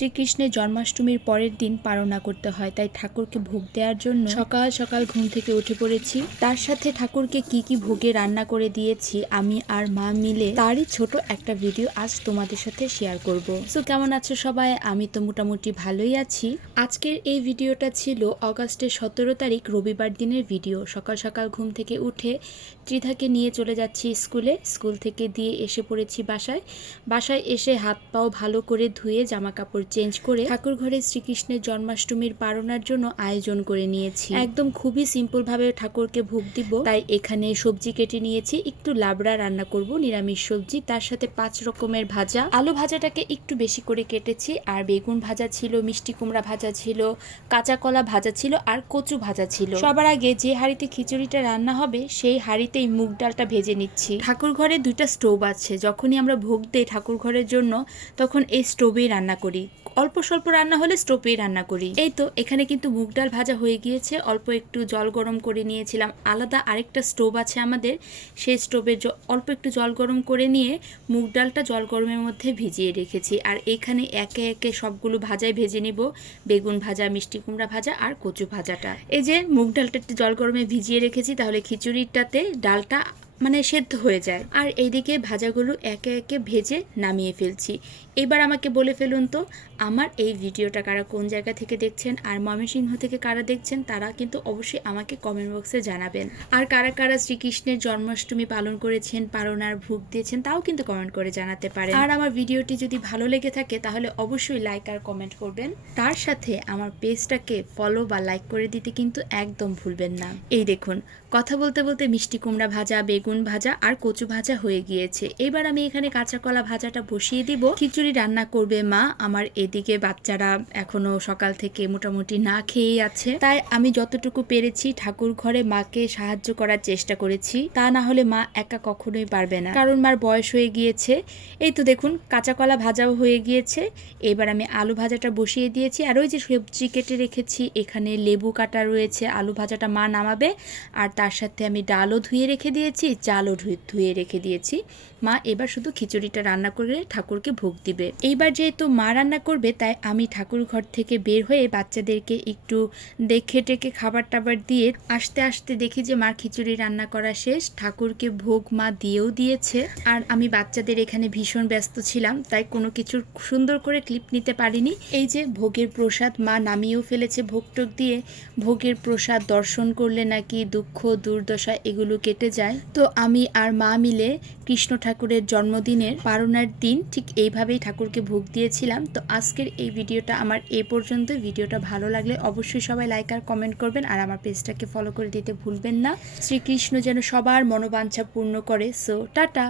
শ্রীকৃষ্ণের জন্মাষ্টমীর পরের দিন পালনা করতে হয়। তাই ঠাকুরকে ভোগ দেওয়ার জন্য সকাল সকাল ঘুম থেকে উঠে পড়েছি। তার সাথে ঠাকুরকে কি কি ভোগে রান্না করে দিয়েছি, আমি আর মা মিলে তারই ছোট একটা ভিডিও আজ তোমাদের সাথে শেয়ার করব। সো কেমন আছো সবাই? আমি তো মোটামুটি ভালোই আছি। আজকের এই ভিডিওটা ছিল অগাস্টের সতেরো তারিখ, রবিবার দিনের ভিডিও। সকাল সকাল ঘুম থেকে উঠে ত্রিধাকে নিয়ে চলে যাচ্ছি স্কুলে। স্কুল থেকে দিয়ে এসে পড়েছি বাসায়। বাসায় এসে হাত পাও ভালো করে ধুয়ে জামা কাপড় চেঞ্জ করে ঠাকুর ঘরে শ্রীকৃষ্ণের জন্মাষ্টমীর পালনার জন্য আয়োজন করে নিয়েছি। একদম খুবই সিম্পল ভাবে ঠাকুরকে ভোগ দিব। তাই এখানে সবজি কেটে নিয়েছি, একটু লাবড়া রান্না করব, নিরামিষ সবজি, তার সাথে পাঁচ রকমের ভাজা। আলু ভাজাটাকে একটু বেশি করে কেটেছি, আর বেগুন ভাজা ছিল, মিষ্টি কুমড়া ভাজা ছিল, কাঁচা কলা ভাজা ছিল, আর কচু ভাজা ছিল। সবার আগে যে হাঁড়িতে খিচুড়িটা রান্না হবে, সেই হাঁড়িতেই মুগ ডালটা ভেজে নিচ্ছি। ঠাকুর ঘরে দুইটা স্টোভ আছে, যখনই আমরা ভোগ দেই ঠাকুর ঘরের জন্য, তখন এই স্টোভেই রান্না করি। অল্প স্বল্প রান্না হলে স্টোভেই রান্না করি। এই তো, এখানে কিন্তু মুগ ডাল ভাজা হয়ে গিয়েছে। অল্প একটু জল গরম করে নিয়েছিলাম। আলাদা আরেকটা স্টোভ আছে আমাদের। সেই স্টোভে অল্প একটু জল গরম করে নিয়ে মুগ ডালটা জল গরমের মধ্যে ভিজিয়ে রেখেছি। আর এখানে একে একে সবগুলো ভাজাই ভেজে নিব। বেগুন ভাজা, মিষ্টি কুমড়া ভাজা আর কচু ভাজাটা। এই যে মুগ ডালটা জল গরমে ভিজিয়ে রেখেছি, তাহলে খিচুড়িটাতে ডালটা মানে সেদ্ধ হয়ে যায়। আর এইদিকে ভাজাগুলো একে একে ভেজে নামিয়ে ফেলছি। এবার আমাকে বলে ফেলুন তো, আমার এই ভিডিওটা কারা কোন জায়গা থেকে দেখছেন আর ময়মনসিংহ থেকে কারা দেখছেন তারা কিন্তু অবশ্যই আমাকে কমেন্ট বক্সে জানাবেন। আর কারা কারা শ্রীকৃষ্ণের জন্মাষ্টমী পালন করেছেন, পালনার ভোগ দিয়েছেন তাও কিন্তু কমেন্ট করে জানাতে পারেন। আর আমার ভিডিওটি যদি ভালো লেগে থাকে তাহলে অবশ্যই লাইক আর কমেন্ট করবেন। তার সাথে আমার পেজটাকে ফলো বা লাইক করে দিতে কিন্তু একদম ভুলবেন না। এই দেখুন, কথা বলতে বলতে মিষ্টি কুমড়া ভাজা, বেগুন ভাজা আর কচু ভাজা হয়ে গিয়েছে। এবার আমি এখানে কাঁচা কলা ভাজাটা বসিয়ে দিব। খিচুড়ি রান্না করবে মা। আমার এদিকে বাচ্চারা এখনও সকাল থেকে মোটামুটি না খেয়েই আছে। তাই আমি যতটুকু পেরেছি ঠাকুর ঘরে মাকে সাহায্য করার চেষ্টা করেছি। তা না হলে মা একা কখনোই পারবে না। কারণ মার বয়স হয়ে গিয়েছে। এই তো দেখুন, কাঁচা কলা ভাজাও হয়ে গিয়েছে। এবার আমি আলু ভাজাটা বসিয়ে দিয়েছি। আর ওই যে সবজি কেটে রেখেছি, এখানে লেবু কাটা রয়েছে। আলু ভাজাটা মা নামাবে। আর তার সাথে আমি ডালও ধুয়ে রেখে দিয়েছি। চালও ধুয়ে রেখে দিয়েছি। মা এবার শুধু খিচুড়িটা রান্না করে ঠাকুরকে ভোগ দিবে। এইবার যেহেতু মা রান্না করবে, তাই আমি ঠাকুর ঘর থেকে বের হয়ে বাচ্চাদেরকে একটু দেখে টেকে খাবার টাবার দিয়ে আস্তে আস্তে দেখি যে মার খিচুড়ি রান্না করা শেষ। ঠাকুরকে ভোগ মা দিয়েও দিয়েছে। আর আমি বাচ্চাদের এখানে ভীষণ ব্যস্ত ছিলাম, তাই কোনো কিছুর সুন্দর করে ক্লিপ নিতে পারিনি। এই যে ভোগের প্রসাদ মা নামিয়েও ফেলেছে ভোগ টোক দিয়ে। ভোগের প্রসাদ দর্শন করলে নাকি দুঃখ, দুর্দশা এগুলো কেটে যায়। তো আমি আর মা মিলে কৃষ্ণ ঠাকুরের জন্মদিনের পারনার দিন ঠিক এইভাবেই ঠাকুরকে ভোগ দিয়েছিলাম। তো আজকের এই ভিডিওটা আমার এই পর্যন্ত ভিডিওটা ভালো লাগলে অবশ্যই সবাই লাইক আর কমেন্ট করবেন। আর আমার পেজটাকে ফলো করে দিতে ভুলবেন না। শ্রীকৃষ্ণ যেন সবার মনোবাঞ্ছা পূর্ণ করে। So tata!